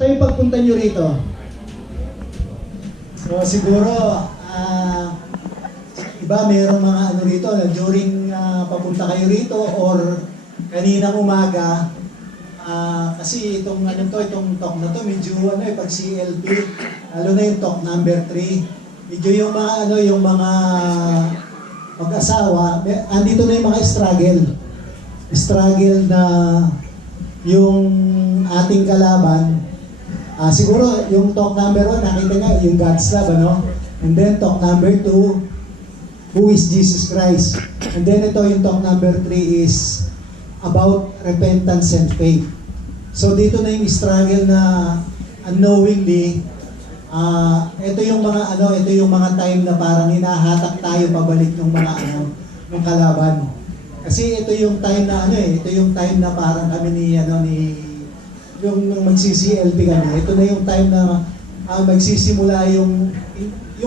So yung pagpunta nyo rito, so siguro, iba mayroong mga ano rito na during papunta kayo rito or kaninang umaga, kasi itong ano to, itong talk na to, medyo ano pag CLP, lalo na yung talk number 3, medyo yung mga ano, yung mga mag-asawa, andito na yung mga struggle na yung ating kalaban. Siguro yung talk number 1, nakita nga yung God's love, ano? And then talk number 2, who is Jesus Christ? And then ito yung talk number 3 is about repentance and faith. So dito na yung struggle na unknowingly, ito yung mga ano, ito yung mga time na parang hinahatak tayo pabalik ng mga ano, ng kalaban. Kasi ito yung time na ano ito yung time na parang kami ni yung magsi-CLP kami. Ito na yung time na magsisimula yung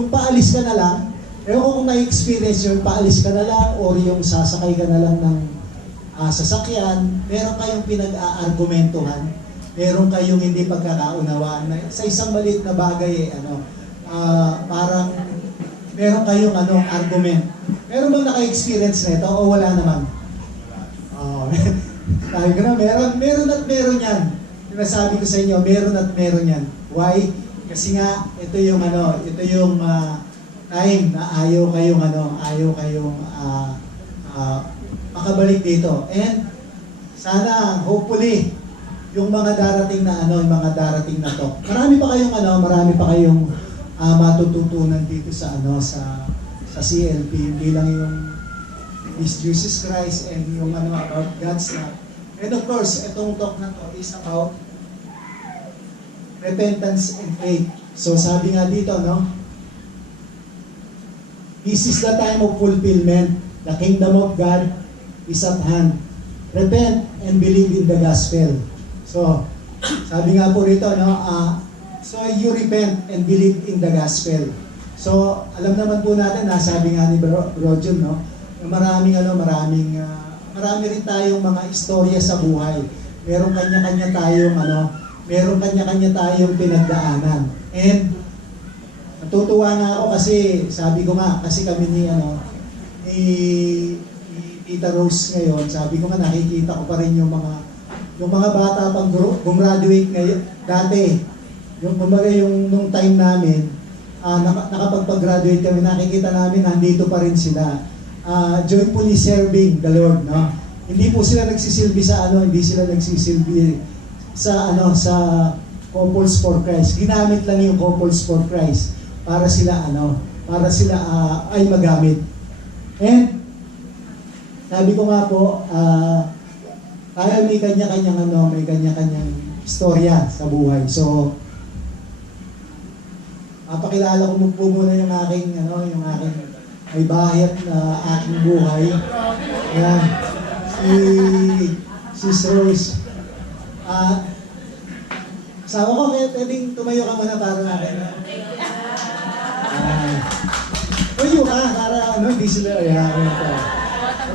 paalis ka na lang. Ewan ko kung na-experience yung paalis ka na lang or yung sasakay ka na lang ng sasakyan, meron kayong pinag-aargumentuhan, meron kayong hindi pagkakaunawaan na sa isang maliit na bagay parang meron kayong argument. Meron bang naka-experience nito o wala naman? Sabi ko na, meron at meron yan. Sabi ko sa inyo, meron at meron yan. Why? Kasi nga, ito yung time na ayaw kayong makabalik dito. And sana, hopefully, yung mga darating na to. Marami pa kayong matututunan dito sa sa CLP, hindi lang yung is Jesus Christ and yung about God's love. And of course, itong talk na to is about repentance and faith. So sabi nga dito, this is the time of fulfillment. The kingdom of God is at hand. Repent and believe in the gospel. So, sabi nga po rito, so you repent and believe in the gospel. So, alam naman po natin, sabi nga ni Bro John, na marami rin tayong mga istorya sa buhay. Meron kanya-kanya tayong pinagdaanan. And natutuwa nga ako kasi sabi ko nga kasi kami ni Tita Rose ngayon, sabi ko nga nakikita ko pa rin yung mga bata pang gumraduate ngayon dati. Yung kumbaga nung time namin, nakapagpag-graduate kami, nakikita namin nandito pa rin sila. Joyfully serving the Lord, Hindi po sila nagsisilbi sa sa Couples for Christ. Ginamit lang yung Couples for Christ para sila ay magamit. And sabi ko nga po, tayo may kanya-kanyang istorya sa buhay. So pakilala ko po muna yung aking may bahit na aking buhay. Ayan. Si Rose. Sabi ko, pwedeng tumayo ka muna para natin. Tumayo ka, para hindi sila ayarin ito.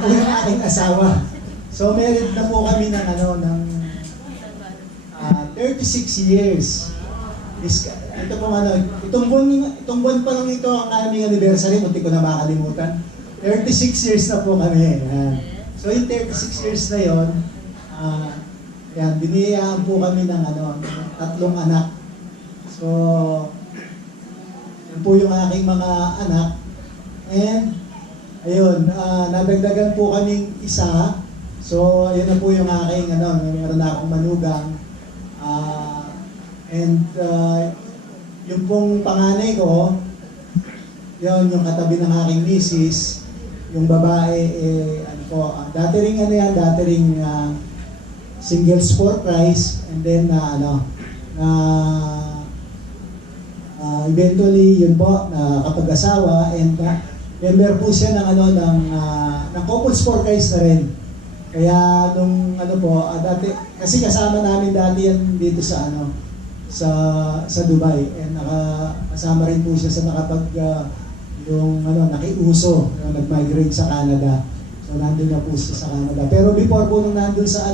Ito yung aking asawa. So, married na po kami ng 36 years. Ito po itong buwan pa lang ito ang aming anniversary, munti ko na makalimutan. 36 years na po kami. So, yung 36 years na yon, biniyayaan po kami ng 3 anak. So, yan po yung aking mga anak. And, ayun, nadagdagan po kaming isa. So, ayun na po yung aking, meron na akong manugang. Yung pong panganay ko, yun, yung katabi ng aking misis, yung babae, dati ring singles for Christ, and then eventually yun po nakapag-asawa, and member po siya ng Couples for Christ na rin. Kaya nung dati kasi kasama namin dati yan dito sa Dubai, and nakasama rin po siya sa nakiuso, nag-migrate sa Canada. So nandun na po siya sa Canada. Pero before po nung nandun sa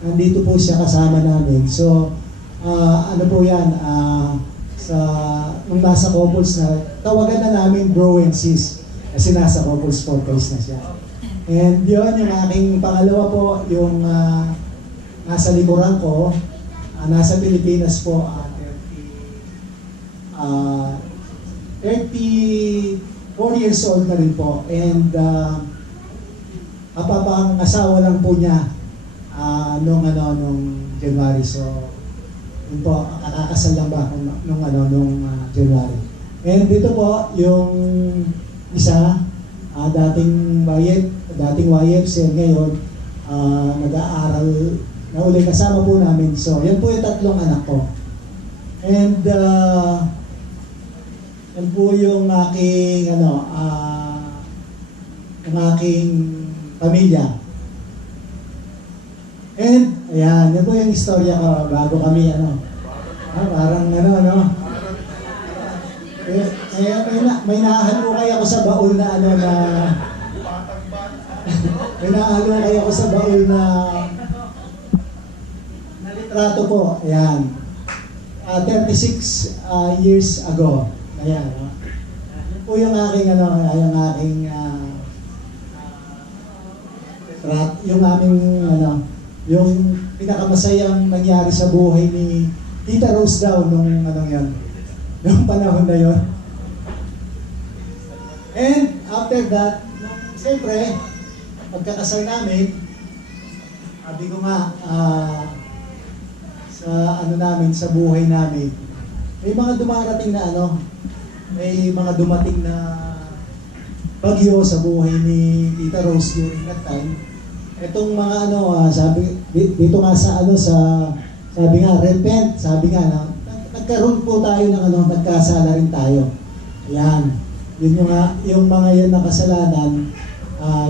nandito po siya kasama namin. So ano po yan, sa, nung nasa couples na, tawagan na namin bro and sis. Kasi nasa couples 4 days na siya. And yun, yung aking pangalawa po, yung nasa likuran ko, nasa Pilipinas po, 34 years old na rin po. And kapapang asawa lang po niya nung January. So, yun po, kakakasal lang ba nung January. And dito po, yung isa, dating YF, siya ngayon, nag-aaral na uli kasama po namin. So, yan po yung 3 anak ko. And, yan po yung aking, yung aking pamilya. And, ayan, yan po yung istorya ko bago kami, parang may nahalukay ako sa baul na may nahalukay ako sa baul na litrato po. Ayan. 36 years ago. Ayan. Yan po yung aking yung aming yung pinakamasayang nangyari sa buhay ni Tita Rose daw nung yan. Noong panahon na yon. And after that, siyempre, pagkakasal namin, sabi ko nga, sa namin, sa buhay namin, may mga dumarating na may mga dumating na bagyo sa buhay ni Tita Rose during that time. Itong mga sabi, dito nga sa sabi nga, repent, sabi nga, nagkaroon po tayo ng nagkasala rin tayo. Ayan. Yun yung mga yan na kasalanan,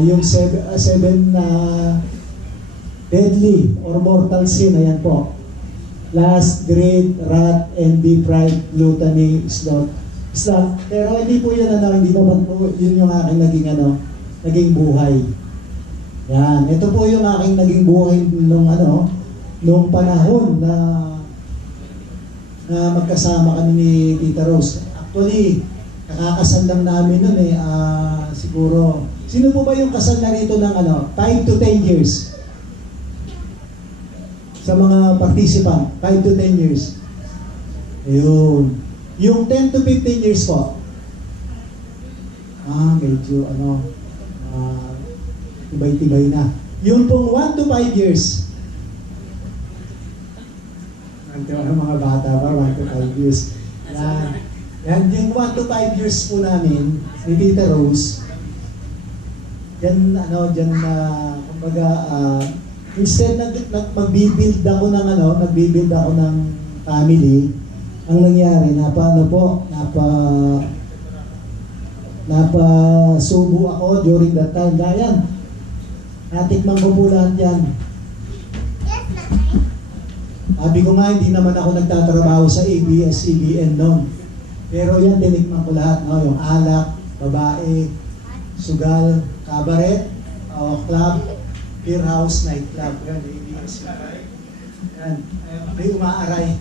yung seven deadly or mortal sin, ayan po. Lust, greed, wrath, envy, pride, gluttony, sloth. Pero hindi po yun hindi naman po yun yung aking naging buhay. Yan. Ito po yung aking naging buhay nung panahon na magkasama kami ni Tita Rose. Actually, kakakasal lang namin nun siguro. Sino po ba yung kasal na rito ng 5 to 10 years? Sa mga participant, 5 to 10 years. Ayun. Yung 10 to 15 years po. Medyo tibay-tibay na. Yung pong 1 to 5 years. Mga bata pa, 1 to 5 years. Yan, yung 1 to 5 years po namin, ni Tita Rose, kumbaga, instead magbibuild ako ng family, ang nangyari, napasubo ako during that time. Dayan, natikman ko po lahat yan. Sabi ko nga, hindi naman ako nagtatrabaho sa ABS-CBN noon. Pero yan, tinikman ko lahat. Yung alak, babae, sugal, cabaret, club, beer house, night club. Yan, ABS-CBN. Yan, may umaaray.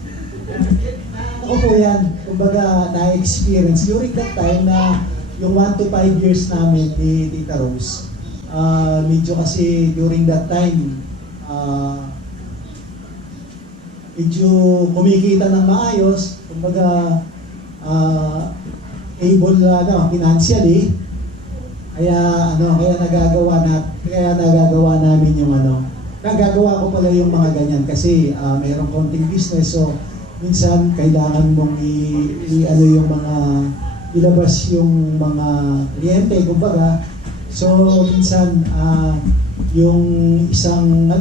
Ako po yan, kumbaga, na-experience. During that time na yung 1 to 5 years namin ni Tita Rose, medyo kasi during that time, medyo kumikita ng maayos, kumbaga able financially, kaya nagagawa namin yung nagagawa ko pala yung mga ganyan kasi mayroong konting business, so minsan kailangan mong yung mga ilabas yung mga kliyente, kumbaga. So minsan yung isang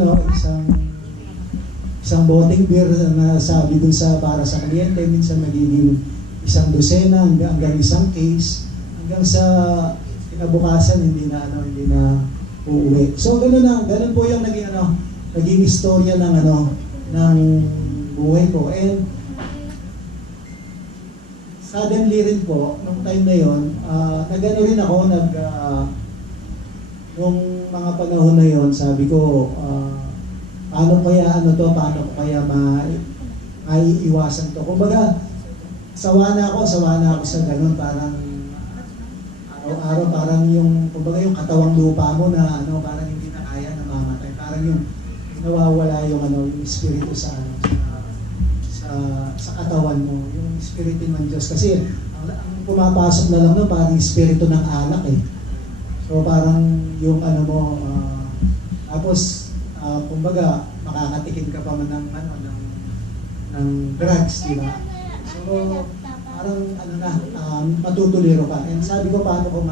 boteng beer na sabi dun para sa kliyente, minsan magiging 1 dosena hanggang 1 case, hanggang sa kinabukasan hindi na uuwi. So ganun po yung naging istorya ng buhay ko. And suddenly rin po nung time na yon, nagano rin ako nung mga panahon na yon, sabi ko paano ko kaya maiiwasan to. Kumbaga, sawa na ako sa ganun, parang araw-araw, parang yung, kumbaga yung katawang lupa mo na parang hindi na kaya, namamatay. Parang yung nawawala yung yung espiritu sa sa katawan mo, yung espiritu ng Diyos. Kasi ang pumapasok na lang no, parang espiritu ng alak eh. So parang yung tapos kumbaga makakatikim ka pa man ng drugs, di ba? So parang matutuliro ka. And sabi ko paano ko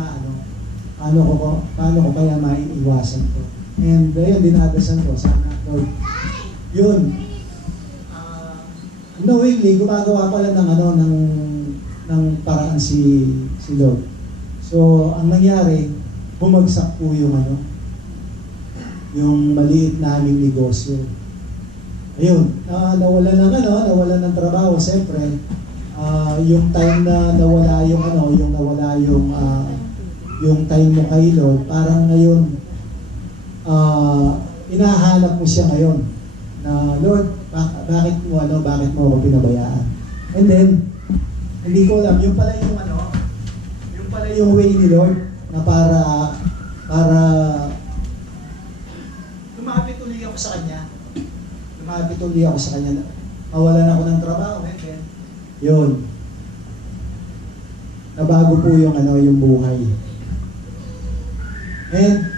kaya maiiwasan ko. And ayun, dinadasal ko sana Lord. Yun. Knowingly gumagawa pala ng paraan si Lord. So ang nangyari, bumagsak po yung maliit naming negosyo. Ayun, nawala ng trabaho, siyempre. Yung time na nawala yung time mo kay Lord, parang ngayon inahanap mo siya ngayon na Lord, bakit mo ako pinabayaan? And then hindi ko alam, yung pala yung way ni Lord na para lumapit uli ako sa Kanya. Mawalan ako ng trabaho, then yun. Nabago po yung buhay. And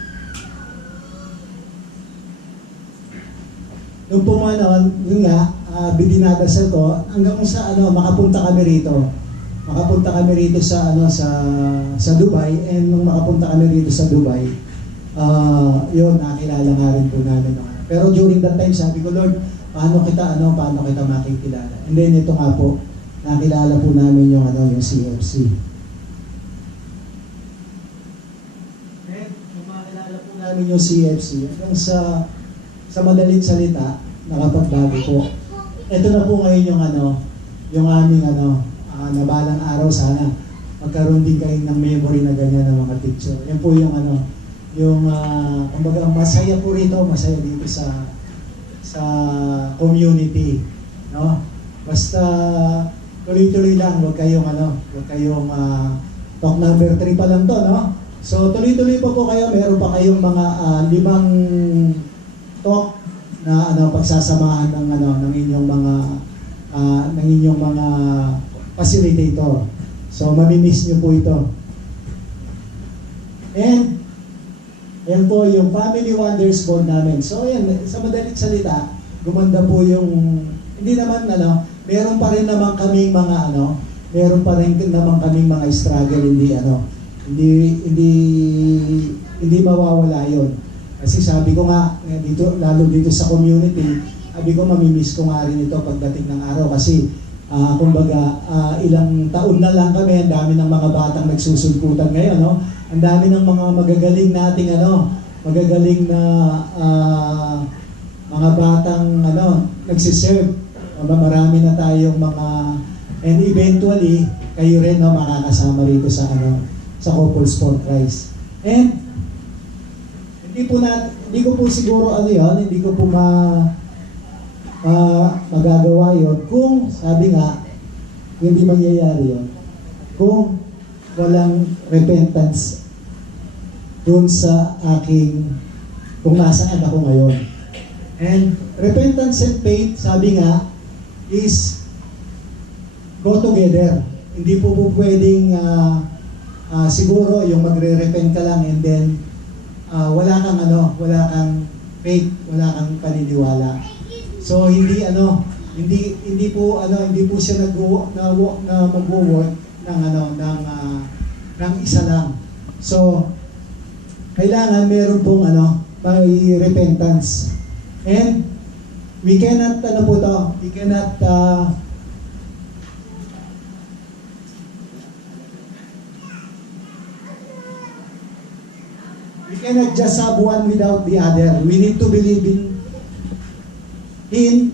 nung pumanon, yun nga, dinadasal ko hanggang sa makapunta kami rito. Makapunta kami rito sa Dubai, and nung makapunta kami rito sa Dubai, yun, nakilala nga rin po namin. Pero during that time, sabi ko, Lord, paano kita makikilala? And then ito nga po, nakilala po namin yung CFC. And nung makilala po namin yung CFC, hanggang sa madaling salita, nakapagbago po. Ito na po ngayon yung aming nabalang araw, sana magkaroon din kayo ng memory na ganyan ng mga picture. Yan po yung kumbaga masaya po rito, masaya dito sa community, no? Basta tuloy-tuloy lang, huwag kayong talk number 3 pa lang to, no? So tuloy-tuloy pa po kayo, meron pa kayong mga 5 talk na pagsasamahan ng inyong mga facilitator. So mamimiss niyo po ito. And yan po yung Family Wonders Board namin. So ayan, sa madaling salita, gumanda po yung, hindi naman meron pa rin naman kaming mga struggle, hindi mawawala yon. Kasi sabi ko nga, dito, lalo dito sa community, sabi ko mamimiss ko nga rin ito pagdating ng araw kasi kumbaga ilang taon na lang kami, ang dami ng mga batang nagsusulputan ngayon, no? Ang dami ng mga magagaling nating magagaling na mga batang nagsiserve. Marami na tayong and eventually kayo rin makakasama rito sa Couples for Christ. And hindi ko po siguro hindi ko po magagawa yon kung sabi nga hindi mangyayari yon kung walang repentance dun sa kung nasaan ako ngayon. And repentance and faith, sabi nga, is go together. Hindi po pwedeng siguro yung magre-repent ka lang and then wala kang faith, wala kang paniniwala. So hindi po siya magwo-work ng isa lang. So kailangan meron pong may repentance. And we cannot we cannot just have one without the other. We need to believe in Him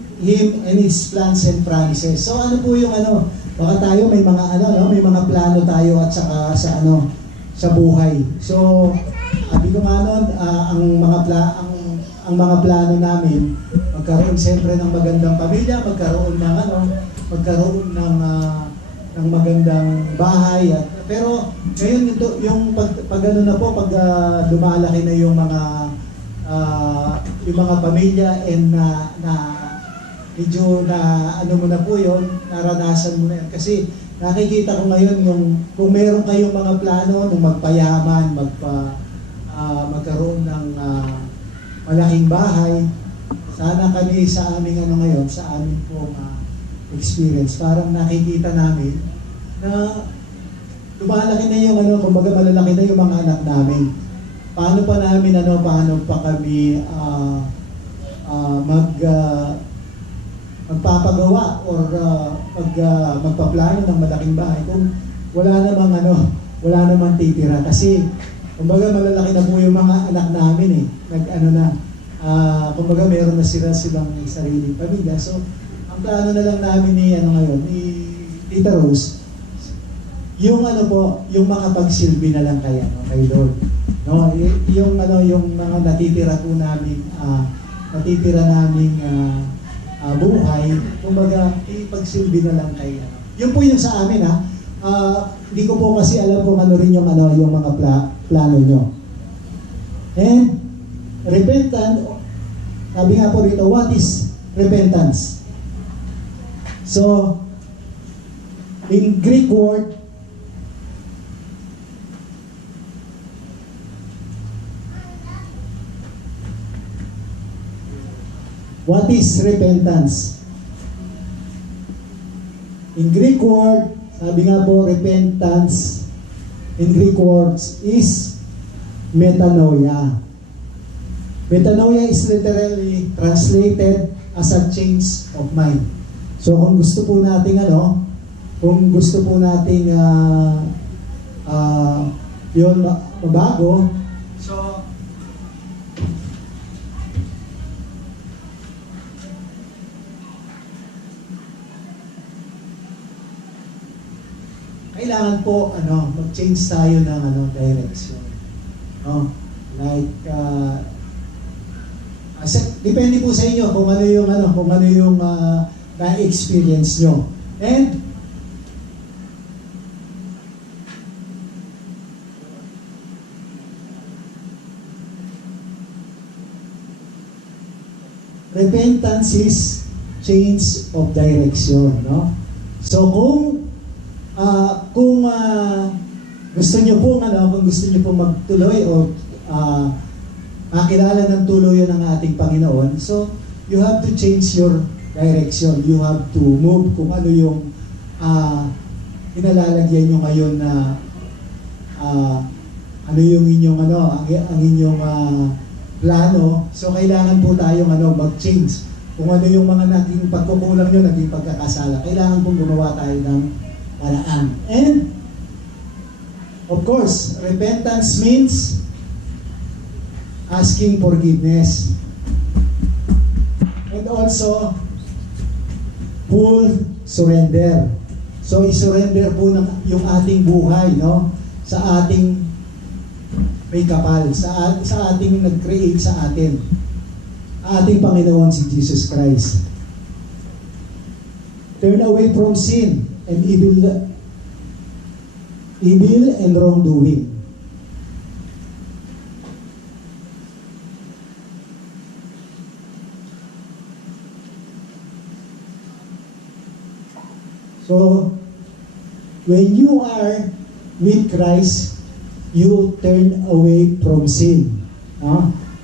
and His plans and promises. So ano po yung baka tayo may mga may mga plano tayo at saka sa buhay. So sabi ko nga ang mga plano namin, magkaroon siyempre ng magandang pamilya, magkaroon ng magkaroon ng magandang bahay. Pero ngayon yung pag ano na po, pag lumalaki na yung mga pamilya and na medyo na ano mo na po yun, naranasan mo na yun. Kasi nakikita ko ngayon yung kung meron kayong mga plano nung magpayaman, magkaroon ng malaking bahay, sana kami sa aming ngayon, sa aming pong experience, parang nakikita namin na lumalaki na yung kumbaga malalaki na yung mga anak namin. Paano pa namin paano pa kami magpapagawa or magpaplano ng malaking bahay kung wala namang titira, kasi kumbaga malalaki na po yung mga anak namin kumbaga meron na silang sariling pamilya. So ang plano na lang namin ni Tita Rose, yung yung makapagsilbi na lang kay Lord. No, yung mga natitira po namin buhay, kumbaga ipagsilbi na lang kay Yun po yung sa amin hindi ko po kasi alam kung ano rin yung mga plano nyo. And repentance, sabi nga po rito, what is repentance? So, in Greek word, what is repentance? In Greek word, sabi nga po, repentance in Greek words is metanoia. Metanoia is literally translated as a change of mind. So kung gusto po nating yun mabago, so kailangan po mag-change tayo ng direction. No? Like depende po sa inyo kung ano yung na-experience nyo. And repentance is change of direction, no? So kung gusto niyo po magtuloy o makilala ng tuluyan ng ating Panginoon, so you have to change your direction. You have to move kung ano yung inalalagyan nyo ngayon na ano yung inyong ang inyong plano. So kailangan po tayong mag-change. Kung ano yung mga naging pagkukulang nyo, naging pagkakasala, kailangan pong gumawa tayo ng paraan. And of course, repentance means asking forgiveness. And also full surrender. So i-surrender po yung ating buhay, no, sa ating may kapal, sa ating nag-create sa atin, ating Panginoon si Jesus Christ. Turn away from sin and evil and wrongdoing. So, when you are with Christ, you turn away from sin.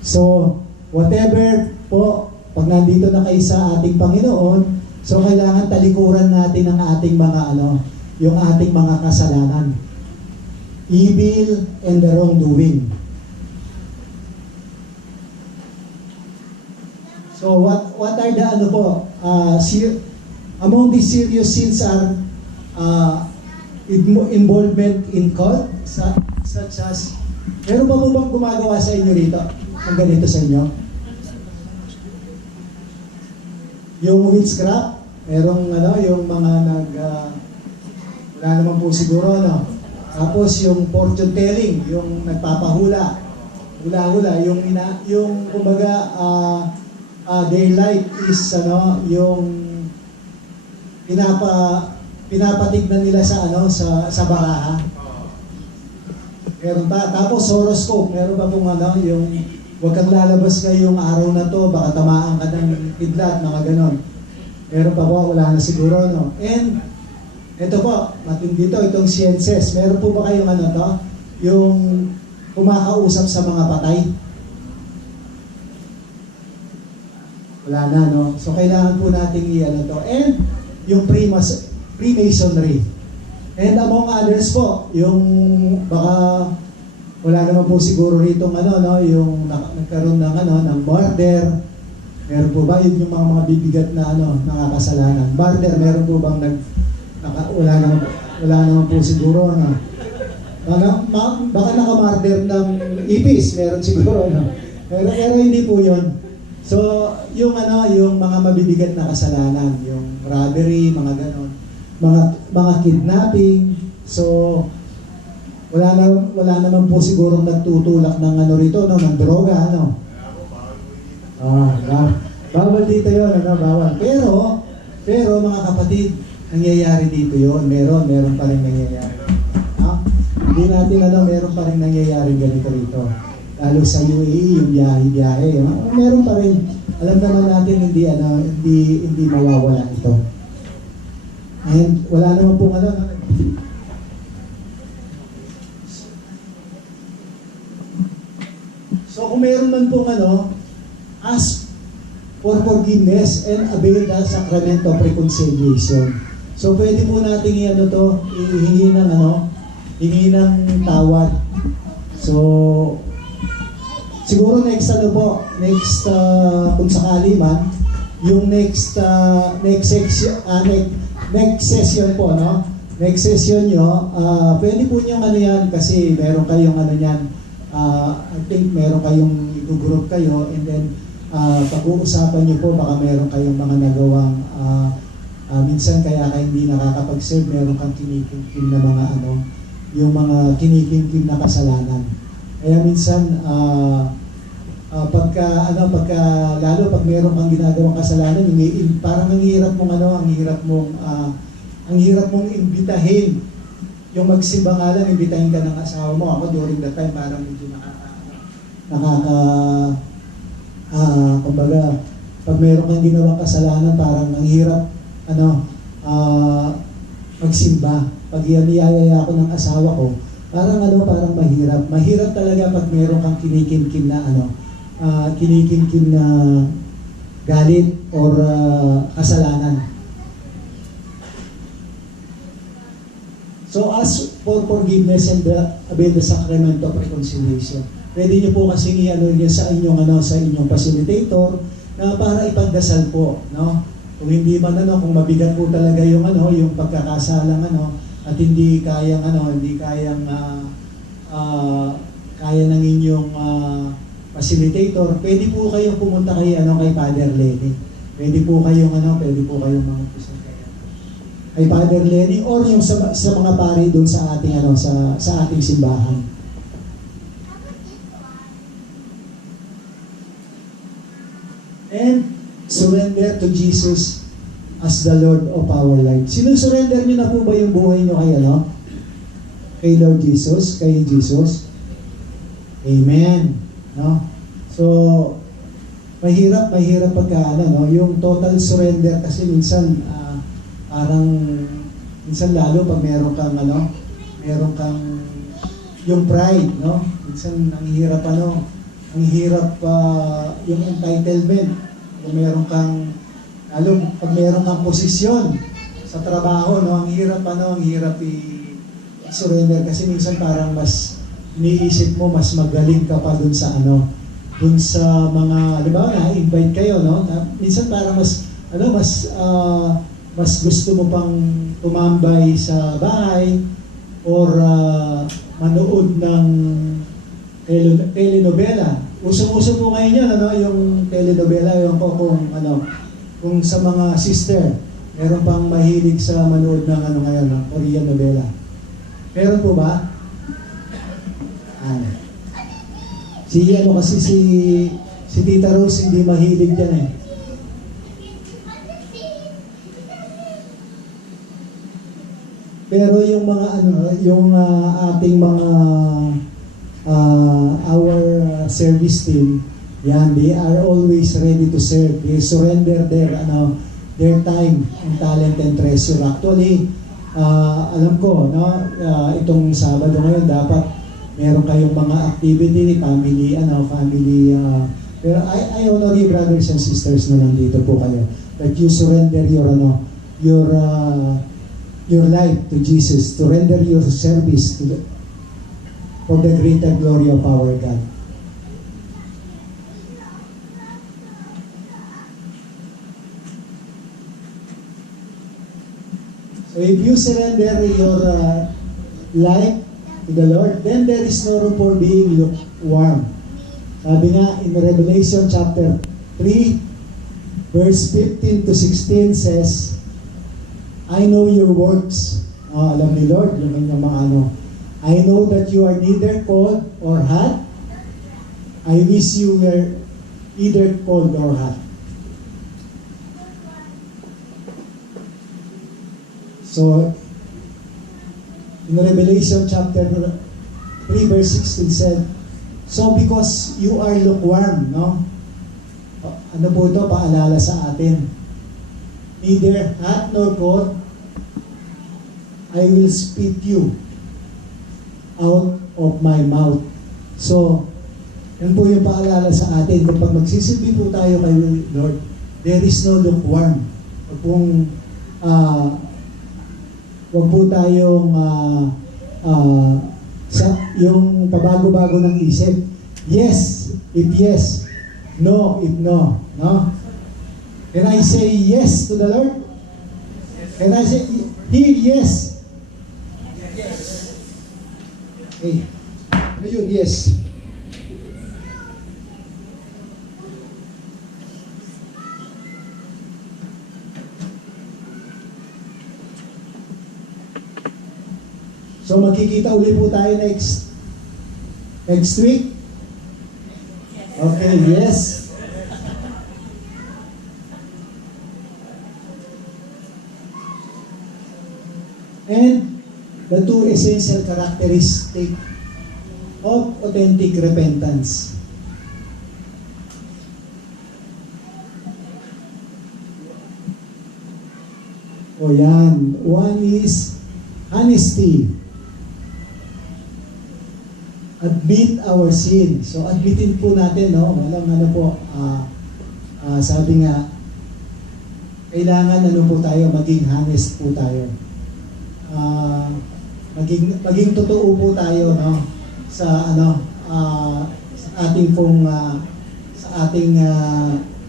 So, whatever po, pag nandito na kayo sa ating Panginoon, so kailangan talikuran natin ang ating mga yung ating mga kasalanan. Evil and the wrongdoing. So, what are the among these serious sins are involvement in cult, such as, meron pa po bang gumagawa sa inyo rito? Ang ganito sa inyo? Yung witchcraft, merong yung mga wala naman po siguro, Tapos yung fortune telling, yung nagpapahula, hula-hula, yung kumbaga their life is yung pinapatignan nila sa sa baraha. Meron pa. Tapos horoscope, meron pa pong yung huwag kang lalabas ngayong araw na to, baka tamaan ka ng kidlat, mga ganon. Meron pa po, wala na siguro, no? And ito po, matindi to, itong sciences. Meron po ba kayong yung kumakausap sa mga patay? Wala na, no? So kailangan po nating to. And yung Freemasonry. And among others po, yung baka wala naman po siguro rito yung nagkaroon ng ng murder. Meron po ba yun yung mga bibigat na nakakasalanan? Murder, meron po bang wala naman po siguro baka naka-murder ng ipis, meron siguro pero hindi po yun. So, yung yung mga mabibigat na kasalanan, yung robbery, mga ganon, mga kidnapping. So, wala naman po siguro nagtutulak ng rito, ng droga, bawal dito yun, bawal. Pero mga kapatid, nangyayari dito yun. Meron pa rin nangyayari. Hindi natin meron pa rin nangyayari ganito rito. Lalo sa UAE, yung biyahe. Meron pa rin. Alam naman natin hindi mawawala ito. And wala naman pong So kung meron man pong ask for forgiveness and avail the sacrament of reconciliation. So pwede po nating hihingi ng tawad. So siguro next kung sakali man, yung next session po, next session nyo, pwede po nyo yan kasi meron kayong I think meron kayong i-group kayo, and then pag-uusapan nyo po, baka meron kayong mga nagawang minsan kaya hindi nakakapag-serve, meron kang kinikimkim na mga yung mga kinikimkim na kasalanan. Kaya minsan lalo pag meron kang ginagawang kasalanan, parang ang hirap mong imbitahin yung magsimba nga lang, imbitahin ka ng asawa mo. Ako during that time parang medyo kumbaga, pag meron kang ginawang kasalanan, parang ang hirap magsimba. Pag niyayaya ako ng asawa ko, parang mahirap. Mahirap talaga pag meron kang kinikimkim na kinikimkim na galit or kasalanan. So ask for forgiveness and avail the sacrament of reconciliation. Pwede niyo po kasi sa inyong facilitator na para ipagdasal po, Kung hindi man kung mabigat po talaga yung yung pagkakasalang at hindi kayang kaya ng inyong facilitator, pwede po kayong pumunta kay Father Lenny. Pwede po kayong mga kay Father Lenny or yung sa mga pari doon sa ating sa ating simbahan. And surrender to Jesus as the Lord of our life. Sinusurrender niyo na po ba yung buhay niyo kay Lord Jesus, kay Jesus? Amen. So mahirap pagka yung total surrender kasi minsan minsan lalo pag meron kang yung pride, minsan ang hirap yung entitlement. Kung meron kang lalo pag meron kang posisyon sa trabaho, ang hirap i-surrender kasi minsan parang mas iniisip mo mas magaling ka pa dun sa mga halimbawa na-invite kayo, minsan parang mas gusto mo pang tumambay sa bahay or manood ng telenovela. Usong-uso po ngayon yun, yung telenovela, yung kung sa mga sister, meron pang mahilig sa manood ng ngayon, Korean novela. Meron po ba? Si Tita Rose hindi mahilig dyan Pero yung mga yung ating mga our service team, yan, they are always ready to serve. They surrender their time and talent and treasure. Actually, alam ko, no, itong Sabado ngayon dapat meron kayong mga activity, family, pero I honor you, brothers and sisters, na nandito po kayo, that you surrender your life to Jesus, to render your service for the greater glory of our God. So if you surrender your life to the Lord, then there is no room for being lukewarm. Sabi nga in Revelation chapter 3, verse 15 to 16 says, I know your works. Alam ni Lord, yung inyong mga I know that you are neither cold or hot. I wish you were either cold or hot. So, in Revelation chapter 3, verse 16 said, so because you are lukewarm, no? Ano po ito? Paalala sa atin. Neither hot nor cold, I will spit you out of my mouth. So, yan po yung paalala sa atin. Kapag magsisilbi po tayo kay Lord, there is no lukewarm. Wag po tayong yung pabago-bago ng isip. Yes, if yes. No, if no. No? Can I say yes to the Lord? Can I say yes? Hey, ano yun? Yes. So magkikita ulit po tayo next week. Okay, yes. And the two essential characteristics of authentic repentance. O yan. One is honesty. Admit our sin. So, admitin po natin, no? Walang sabi nga, kailangan po tayo, maging honest po tayo. Maging totoo po tayo, no? Sa ating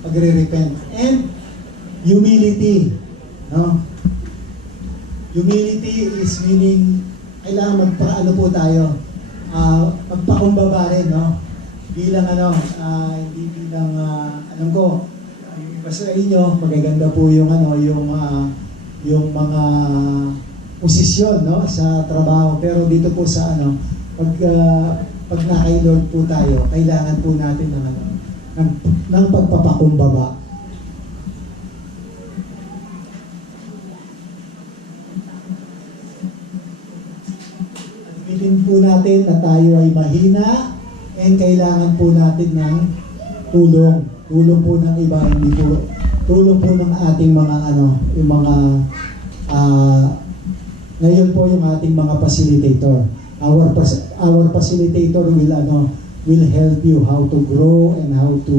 pagre-repent. And humility, no? Humility is meaning kailangan po tayo, magpakumbaba rin, no? Bilang hindi bilang alam ko, basta inyo magaganda po yung yung mga posisyon, no, sa trabaho, pero dito po sa pag na-kay Lord po tayo, kailangan po natin ng pagpapakumbaba. Admitin po natin na tayo ay mahina and kailangan po natin ng tulong po ng iba, hindi po tulong po ng ating mga yung mga ngayon po yung ating mga facilitator. Our facilitator will help you how to grow and how to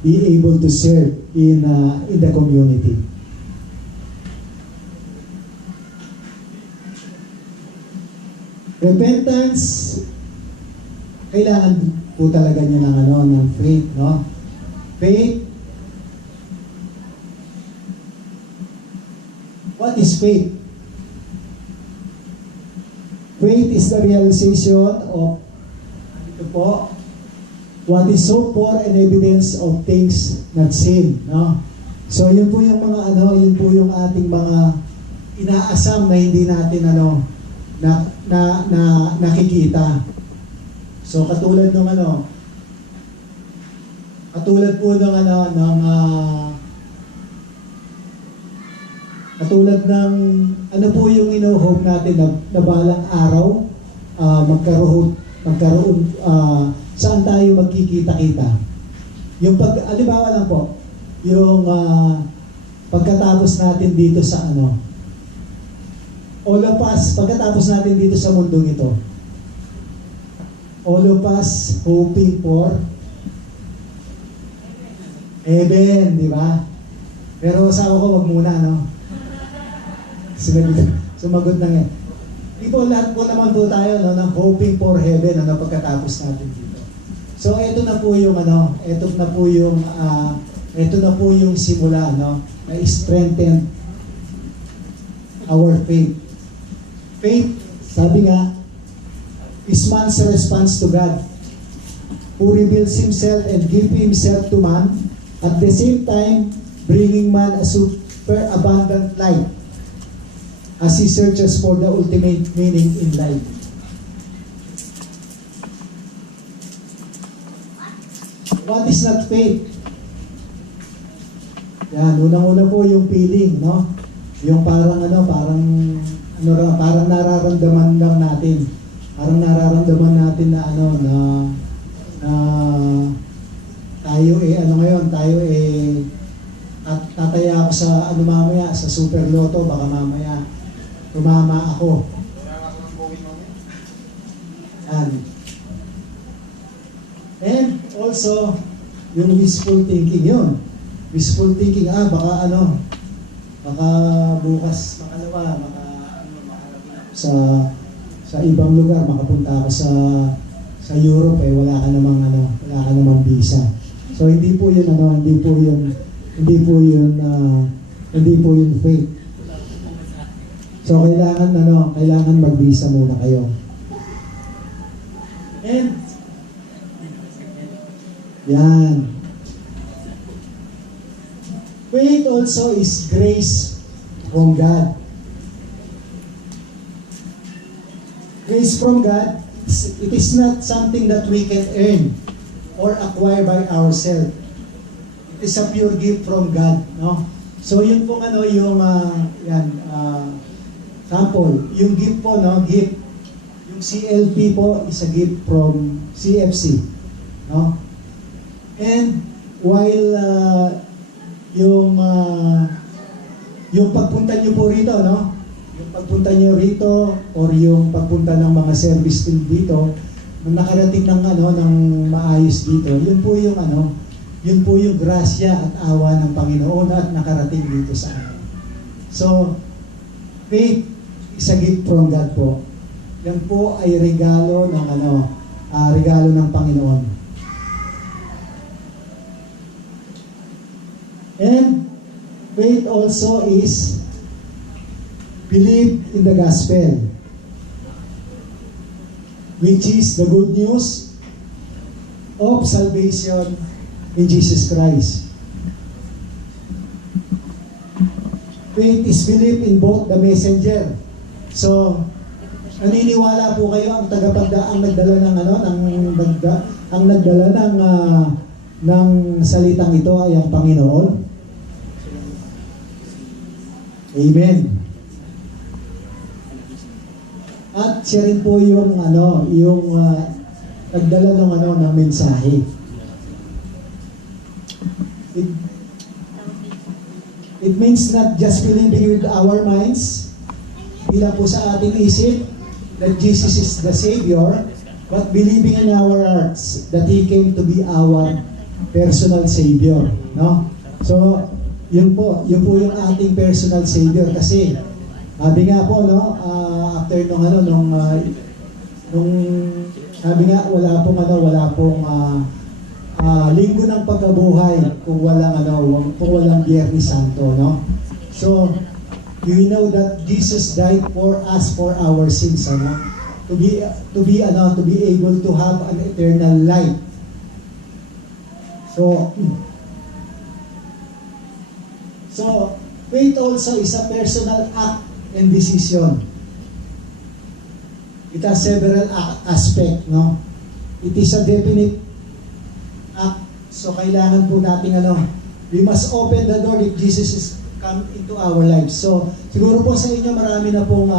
be able to serve in the community. Repentance, kailangan po talaga niya ng faith, no? Faith. What is faith? Faith is the realization of what is hoped for and evidence of things not seen, no? So yun po yung mga yun po yung ating mga inaasam na hindi natin nakikita. So katulad ng Katulad ng ano po yung ino-hope natin na balang araw magkaroon saan tayo magkikita-kita. Yung alibawa lang po, yung pagkatapos natin dito sa all of us, pagkatapos natin dito sa mundong ito, all of us hoping for heaven, di ba? Pero asawa ko, wag muna, no? Sumagot na nga. Di po, lahat po naman po tayo, no, ng hoping for heaven, pagkatapos natin dito. So, ito na po yung, ito na po yung simula, no, na strengthen our faith. Faith, sabi nga, is man's response to God, who reveals himself and gives himself to man, at the same time, bringing man a super abundant life as he searches for the ultimate meaning in life. What is not faith? Yan, unang-una po yung feeling, no? Yung parang parang nararamdaman lang natin. Parang nararamdaman natin na na tayo tataya ako sa mamaya, sa Super Lotto, baka mamaya tumama ako. And also, yung wishful thinking yun. Wishful thinking, baka bukas, makarating ako sa ibang lugar, makapunta ako sa Europe, wala ka namang visa. So hindi po yun faith. So kailangan mag-visa muna kayo. And yan. Faith also is grace from God. Grace from God, it is not something that we can earn or acquire by ourselves. It is a pure gift from God, no? So yun pong sample, yung gift po, no? Gift. Yung CLP po is a gift from CFC, no? And while yung pagpunta niyo po rito, no? Yung pagpunta niyo rito or yung pagpunta ng mga service team dito, nung nakarating ng maayos dito, yun po yung grasya at awa ng Panginoon at nakarating dito sa atin. So, faith is a gift from God po. Yan po ay regalo ng Panginoon. And faith also is believe in the gospel, which is the good news of salvation in Jesus Christ. Faith is belief in both the messenger. So, naniniwala po kayo ang nagdala ng salitang ito ay ang Panginoon. Amen. At siya rin po yung nagdala ng mensahe. It means not just believing with our minds, hindi lang po sa ating isip that Jesus is the Savior, but believing in our hearts that He came to be our personal Savior, no? So, yun po yung ating personal Savior kasi sabi nga po, no, after nung sabi nga wala pong linggo ng pagkabuhay kung walang Biyernes Santo, no? So, you know that Jesus died for us for our sins, ano? To be able to have an eternal life. So faith also is a personal act and decision. It has several aspects, no? It is a definite act. So kailangan po natin we must open the door if Jesus come into our lives. So, siguro po sa inyo marami na pong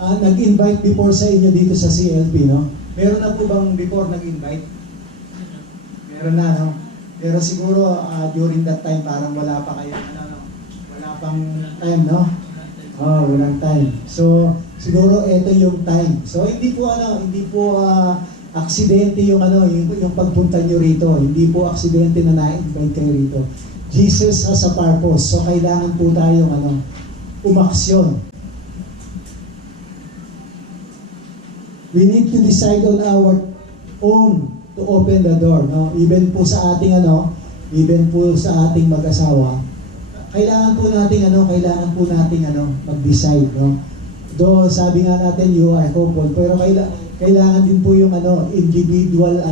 nag-invite before sa inyo dito sa CLP, no? Meron na po bang before nag-invite? Meron na, no? Pero siguro during that time parang wala pa kayo, wala pang time, no? Oh, walang time. So, siguro ito yung time. So, hindi po aksidente yung yung pagpunta nyo rito. Hindi po aksidente na na-invite kayo rito. Jesus has a purpose. So, kailangan po tayong umaksyon. We need to decide on our own to open the door, no? Even po sa ating mag-asawa, kailangan po nating mag-decide, no? Do sabi nga natin you are couple, pero kailangan din po yung individual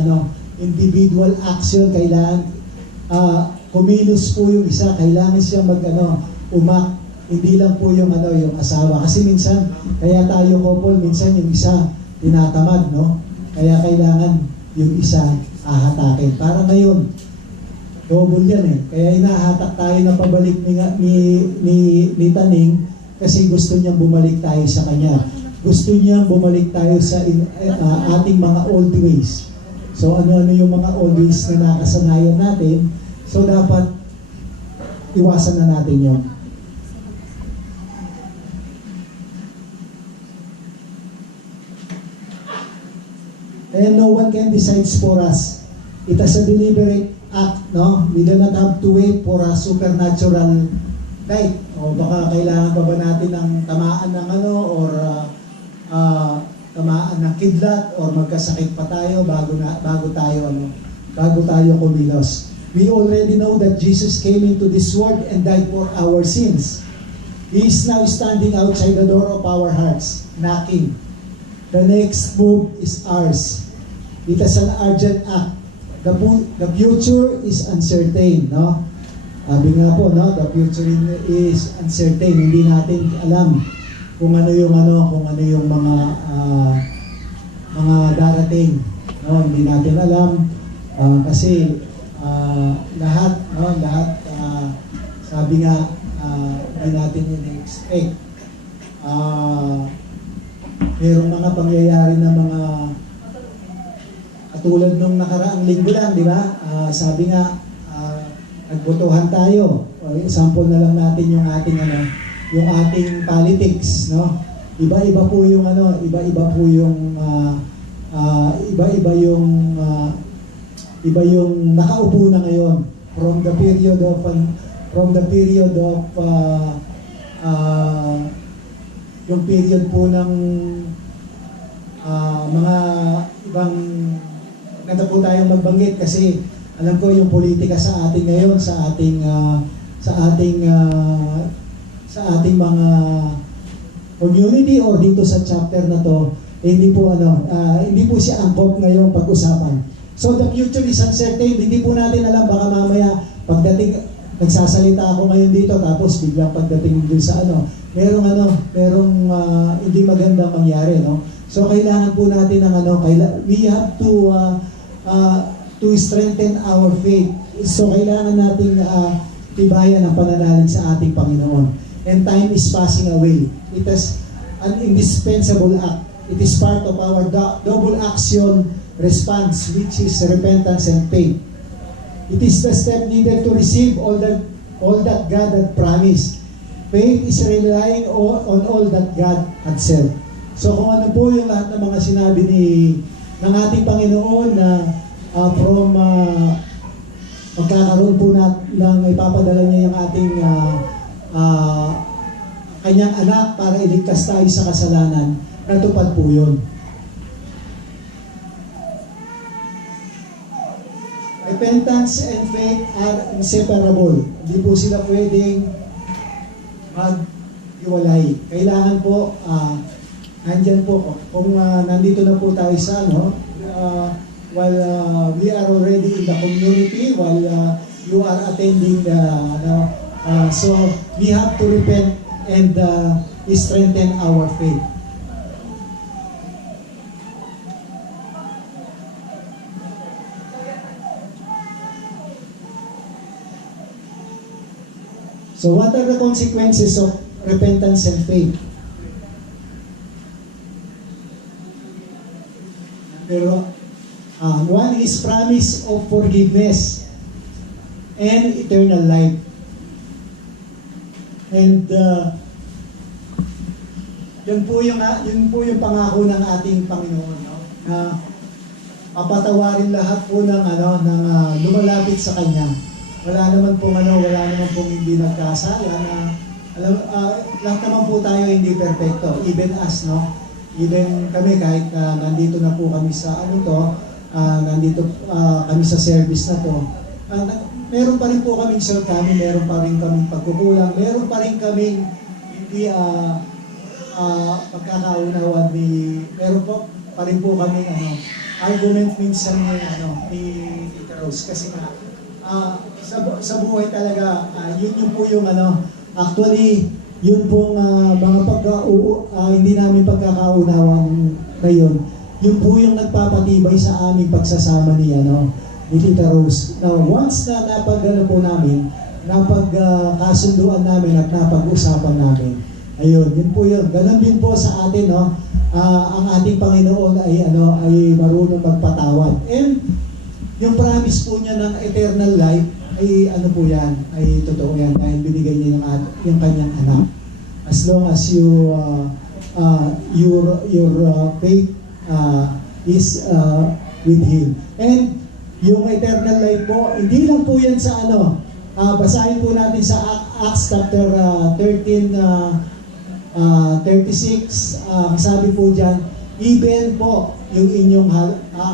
action. Kailangan kumilos po yung isa, kailangan siya umak, hindi lang po yung yung asawa, kasi minsan kaya tayo couple, minsan yung isa tinatamad, no? Kaya kailangan yung isa ahatakin. Para ngayon double yan eh. Kaya inahatak tayo na pabalik ni Taning kasi gusto niyang bumalik tayo sa kanya. Gusto niyang bumalik tayo sa ating mga old ways. So ano-ano yung mga old ways na nakasanayan natin. So dapat iwasan na natin yun. And no one can decide for us. It is a deliberate act, no? We do not have to wait for a supernatural light. O baka kailangan pa ba natin ng tamaan ng or tamaan ng kidlat or magkasakit pa tayo bago tayo kumilos. We already know that Jesus came into this world and died for our sins. He is now standing outside the door of our hearts, knocking. The next move is ours. It is an urgent act. The future is uncertain, no? Sabi nga po, no, the future is uncertain. Hindi natin alam kung ano yung mga darating, no? Hindi natin alam kasi lahat sabi nga hindi natin in-expect. Merong mga pangyayari na mga katulad nung nakaraang linggo lang, di ba? Sabi nga nagbotohan tayo. Example na lang natin yung ating politics, no? Iba-iba po yung iba yung nakaupo na ngayon from the period of yung period po ng mga ibang ganda po tayong magbanggit kasi alam ko yung politika sa ating ngayon sa ating mga community or dito sa chapter na to hindi po siya angkop ngayong pag-usapan. So the future is uncertain. Hindi po natin alam, baka mamaya pagdating nagsasalita ako ngayon dito tapos biglang pagdating dun sa merong hindi magandang mangyari, no? So kailangan po natin ng we have to strengthen our faith. So kailangan nating tibayan ang pananalig sa ating Panginoon. And time is passing away. It is an indispensable act. It is part of our double action response, which is repentance and faith. It is the step needed to receive all that God had promised. Faith is relying on all that God had said. So kung ano po yung lahat ng mga sinabi ng ating Panginoon na magkakaroon po ng ipapadala niya yung ating kanyang anak para iligtas tayo sa kasalanan, natupad po yun. Repentance and faith are inseparable. Hindi po sila pwedeng maghiwalay. Kailangan po, nandyan po, kung nandito na po tayo sa while we are already in the community, while you are attending so we have to repent and strengthen our faith. So what are the consequences of repentance and faith? Pero one is promise of forgiveness and eternal life. And yun po yung pangako ng ating Panginoon, no? Na papatawarin lahat po ng lumalapit sa Kanya. Wala naman pong hindi nagkasala na lahat naman po tayo hindi perfecto, even us, no? Even kami kahit nandito na po kami sa nandito kami sa service na to. Meron pa rin po kaming shortcoming, meron pa rin kaming pagkukulang, meron pa rin kaming hindi pagkakaunawan meron pa rin po kaming argument minsan ni Tita Rose kasi sa buhay talaga yun po yung actually yun pong mga hindi namin pagkakaunawan ngayon, yun po yung nagpapatibay sa aming pagsasama ni Tita Rose. Now, once na napagkasunduan namin at napag-usapan namin, ayun, yun po yun. Ganon din po sa atin, no? Ang ating Panginoon ay marunong magpatawad. And yung promise po niya ng eternal life ay po yan, ay totoo yan dahil binigay niya yung kanyang anak. As long as your faith is with Him. And yung eternal life po, hindi lang po yan sa basahin po natin sa Acts chapter 13, 36, sabi po dyan, even po yung inyong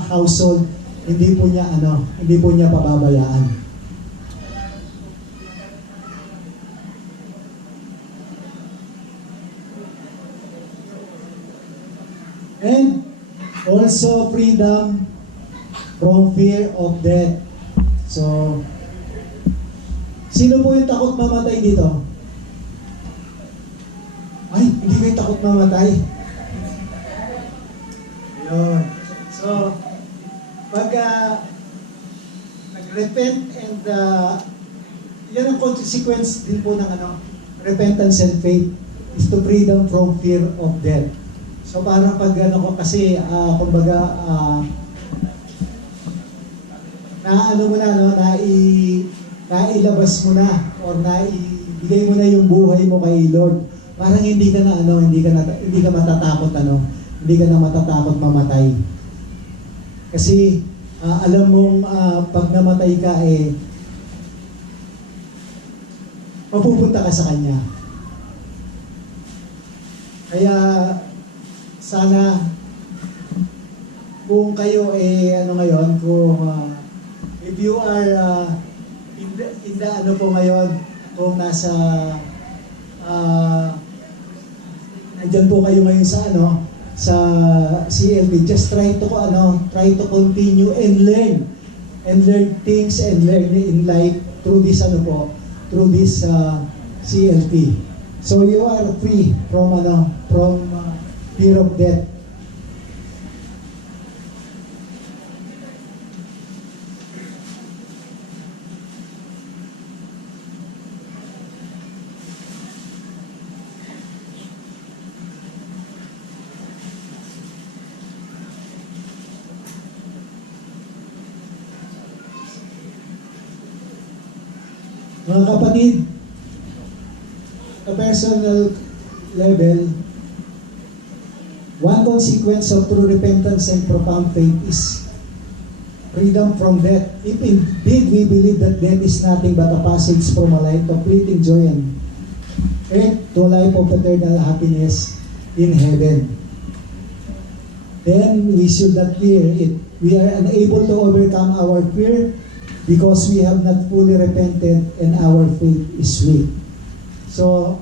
household, hindi po niya pababayaan. And also freedom from fear of death. So, sino po yung takot mamatay dito? Ay, hindi kayo takot mamatay. Yun. So, pag nag-repent and yan ang consequence din po ng repentance and faith is to freedom from fear of death. So parang pag kasi kumbaga nailabas mo na or naibigay mo na yung buhay mo kay Lord. Parang hindi ka matatakot hindi ka na matatakot mamatay. Kasi alam mong pag namatay ka mapupunta ka sa Kanya. Kaya sana kung kayo ngayon, kung if you are in the po ngayon, kung nasa nandyan po kayo ngayon sa CLB, just try to continue and learn things and learn in life through this through this CLT. So you are free from fear of death. Mga kapatid, sa personal level, one consequence of true repentance and profound faith is freedom from death. If indeed we believe that death is nothing but a passage from a life of fleeting joy and earth to a life of eternal happiness in heaven, then we should not fear it. We are unable to overcome our fear because we have not fully repented and our faith is weak. So,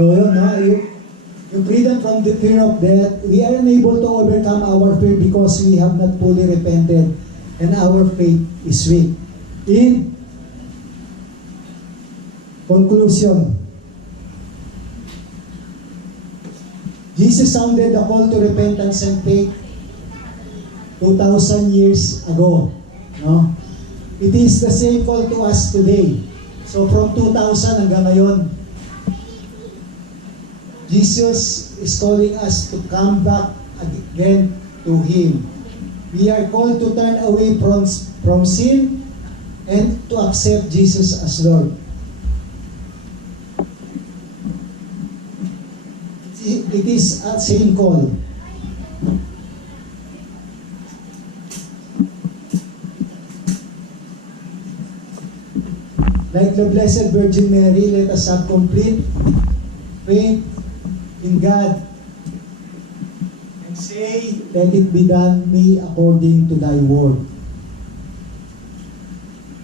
yung freedom from the fear of death, we are unable to overcome our fear because we have not fully repented and our faith is weak. In conclusion, Jesus sounded the call to repentance and faith 2,000 years ago. No? It is the same call to us today. So from 2000 hanggang ngayon, Jesus is calling us to come back again to Him. We are called to turn away from sin and to accept Jesus as Lord. It is a same call. Like the Blessed Virgin Mary, let us have complete faith in God and say, let it be done me according to thy word.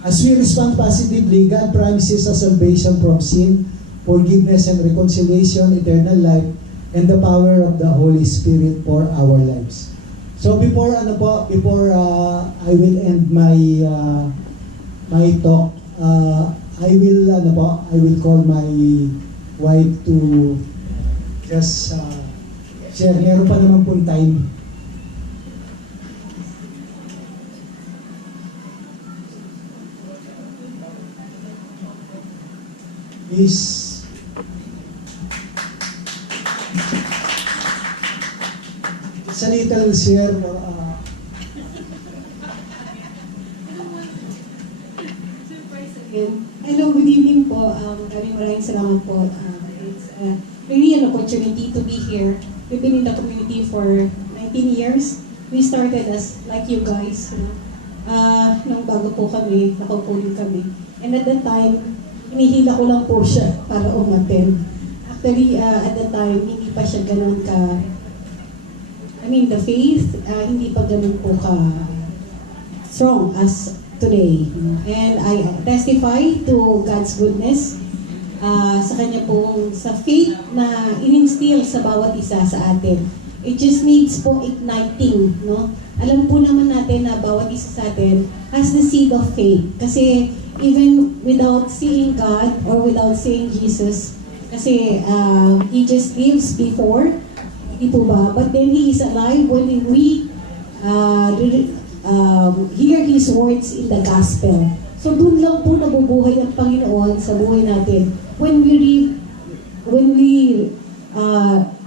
As we respond positively, God promises us salvation from sin, forgiveness and reconciliation, eternal life, and the power of the Holy Spirit for our lives. So before I will end my my talk, I will call my wife to just share. Meron pa naman pong time. Is it's a little share. Hello, good evening po. Maraming salamat po. It's really an opportunity to be here. We've been in the community for 19 years. We started as like you guys, nung bago po kami, nakaupo rin kami. And at that time, hinihila ko lang po siya para umattend. Actually, at that time, hindi pa siya ganun the faith, hindi pa ganun po strong as today. And I testify to God's goodness sa kanya pong sa faith na in-instill sa bawat isa sa atin. It just needs po igniting, no? Alam po naman natin na bawat isa sa atin has the seed of faith. Kasi even without seeing God or without seeing Jesus, kasi He just lives before, di po ba? But then He is alive when we hear His words in the gospel. So doon lang po nabubuhay ang Panginoon sa buhay natin. When we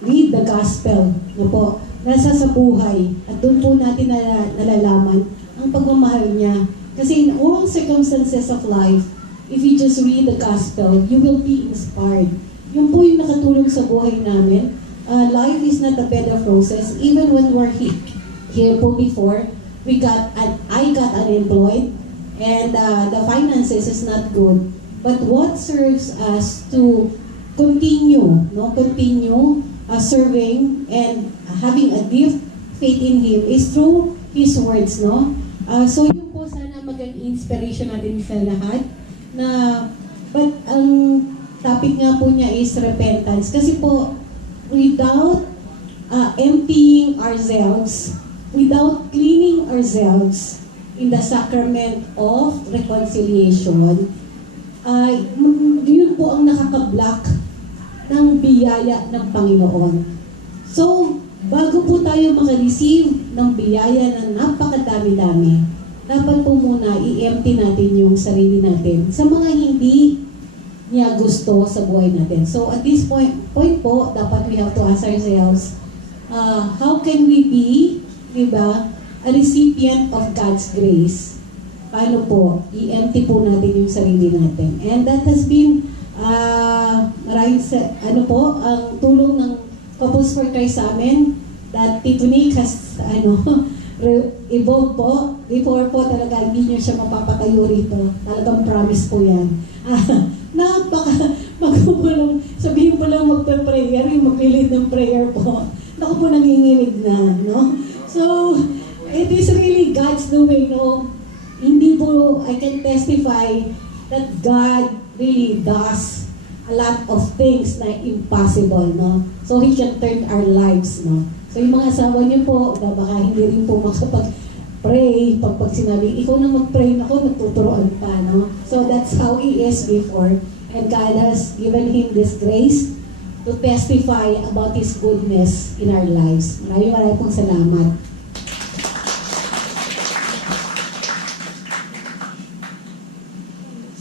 read the gospel, no po, nasa sa buhay, at doon po natin nalalaman ang pagmamahal niya. Kasi in all circumstances of life, if you just read the gospel, you will be inspired. Yung po yung nakatulong sa buhay namin. Life is not a bed of roses. Even when we're here po before, I got unemployed, and the finances is not good. But what serves us to continue serving and having a deep faith in Him is through His words, no? So yun po sana maging inspiration natin sa lahat. But ang topic nga po niya is repentance. Kasi po, without emptying ourselves, without cleaning ourselves in the sacrament of reconciliation, yun po ang nakaka-block ng biyaya ng Panginoon. So, bago po tayo maka-receive ng biyaya na napakadami-dami, dapat po muna i-empty natin yung sarili natin sa mga hindi niya gusto sa buhay natin. So, at this point po, dapat we have to ask ourselves, how can we be, diba, a recipient of God's grace? Paano po? I-empty po natin yung sarili natin. And that has been maraming ang tulong ng Couples for Christ sa amin, that Tito Nick has evolved po. Before po talaga hindi nyo siya mapapatayo rito. Talagang promise po yan. Magpapulong, sabihin po lang magpe-prayer, yung mag-lead ng prayer po. Ako po nanginginig na, no? So, it is really God's doing, no? Hindi po, I can testify that God really does a lot of things na impossible, no? So, He can turn our lives, no? So, yung mga asawa niyo po, baka hindi rin po makapag-pray, pag sinabi, ikaw na mag-pray, ako, nagtuturoan pa, no? So, that's how He is before. And God has given Him this grace to testify about His goodness in our lives. Maraming pong salamat.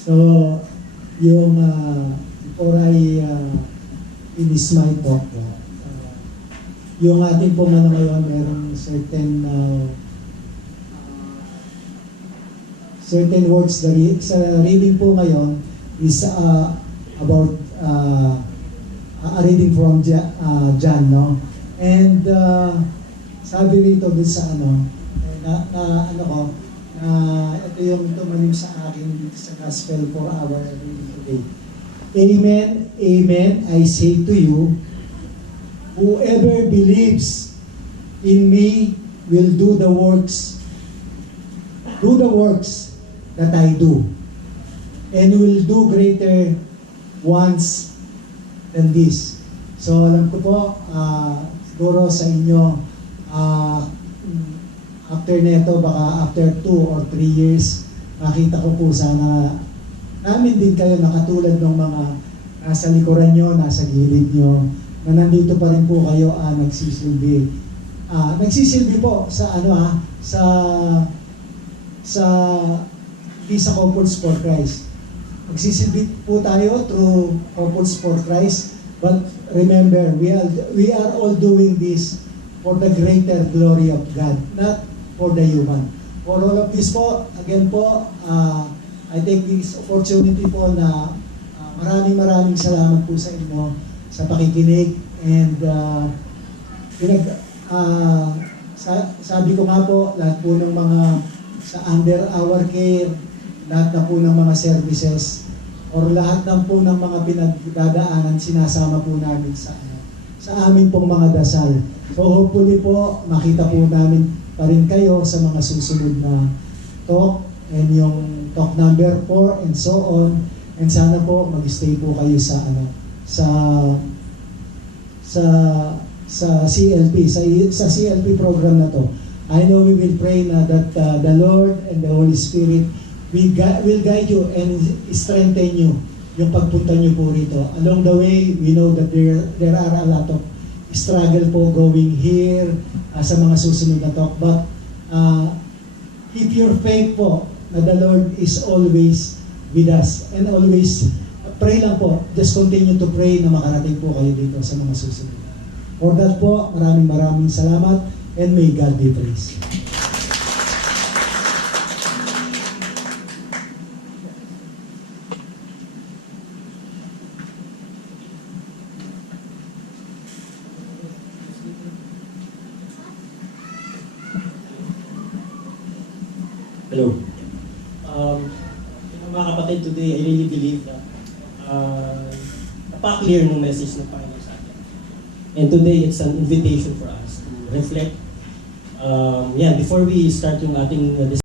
So, yung before I finish my talk, yung ating pong ano ngayon, merong certain words sa reading po ngayon is about a reading from John, no? And sabi rito din sa ito yung tumanim sa akin sa gospel for our reading today. Amen, amen, I say to you, whoever believes in me will do the works that I do, and will do greater ones than this. So alam ko po, siguro sa inyo, after neto, baka after 2 or 3 years, makita ko po sana namin din kayo na katulad ng mga nasa likuran nyo, nasa gilid nyo, na nandito pa rin po kayo nagsisilbi. Nagsisilbi po sa sa Couples for Christ. Magsisilbi po tayo through Couples for Christ, but remember, we are all doing this for the greater glory of God, not for the human. For all of this po, again po, I take this opportunity po na maraming salamat po sa inyo sa pakikinig, and sabi ko nga po, lahat po ng mga sa under our care, lahat na po ng mga services, or lahat na po ng mga pinagdadaanan, sinasama po namin sa amin pong mga dasal. So hopefully po, makita po namin pa rin kayo sa mga susunod na talk, and yung talk number 4 and so on, and sana po mag-stay po kayo sa CLP, sa CLP program na to. I know we will pray na that the Lord and the Holy Spirit will guide you and strengthen you yung pagpunta nyo po rito. Along the way, we know that there are a lot of struggle po going here sa mga susunod na talk, but keep your faith po na the Lord is always with us, and always pray lang po, just continue to pray na makarating po kayo dito sa mga susunod. For that po, maraming salamat, and may God be praised. Hello. Mga kapatid, today I really believe na napaka-clear ng message ng Panginoon sa atin. And today it's an invitation for us to reflect. Before we start yung ating